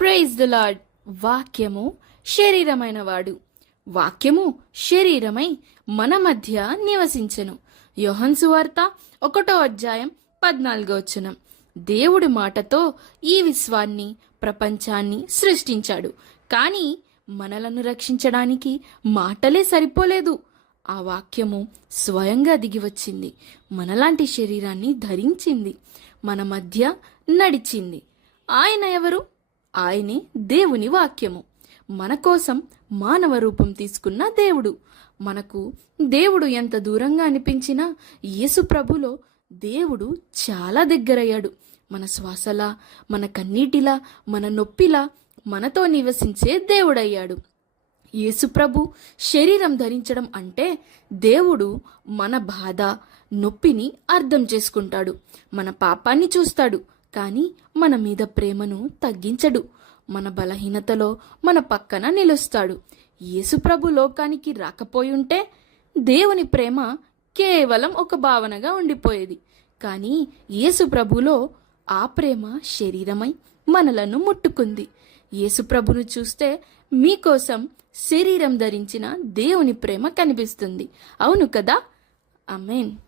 Praise the lord వాక్యము శరీరమైన వాడు. వాక్యము శరీరమై మన మధ్య నివసించను. యోహన్సు వార్త ఒకటో అధ్యాయం పద్నాలుగో వచనం. దేవుడి మాటతో ఈ విశ్వాన్ని ప్రపంచాన్ని సృష్టించాడు. కానీ మనలను రక్షించడానికి మాటలే సరిపోలేదు. ఆ వాక్యము స్వయంగా దిగి వచ్చింది. మనలాంటి శరీరాన్ని ధరించింది. మన మధ్య నడిచింది. ఆయన ఎవరు? ఆయనే దేవుని వాక్యము. మన కోసం మానవ రూపం తీసుకున్న దేవుడు. మనకు దేవుడు ఎంత దూరంగా అనిపించినా యేసు ప్రభులో దేవుడు చాలా దగ్గరయ్యాడు. మన శ్వాసలా మన కన్నీటిలా మన నొప్పిలా మనతో నివసించే దేవుడయ్యాడు. యేసుప్రభు శరీరం ధరించడం అంటే దేవుడు మన బాధ నొప్పిని అర్థం చేసుకుంటాడు. మన పాపాన్ని చూస్తాడు. కానీ మన మీద ప్రేమను తగ్గించడు. మన బలహీనతలో మన పక్కన నిలుస్తాడు. యేసుప్రభు లోకానికి రాకపోయుంటే దేవుని ప్రేమ కేవలం ఒక భావనగా ఉండిపోయేది. కానీ యేసుప్రభులో ఆ ప్రేమ శరీరమై మనలను ముట్టుకుంది. యేసుప్రభును చూస్తే మీకోసం శరీరం ధరించిన దేవుని ప్రేమ కనిపిస్తుంది. అవును కదా? అమేన్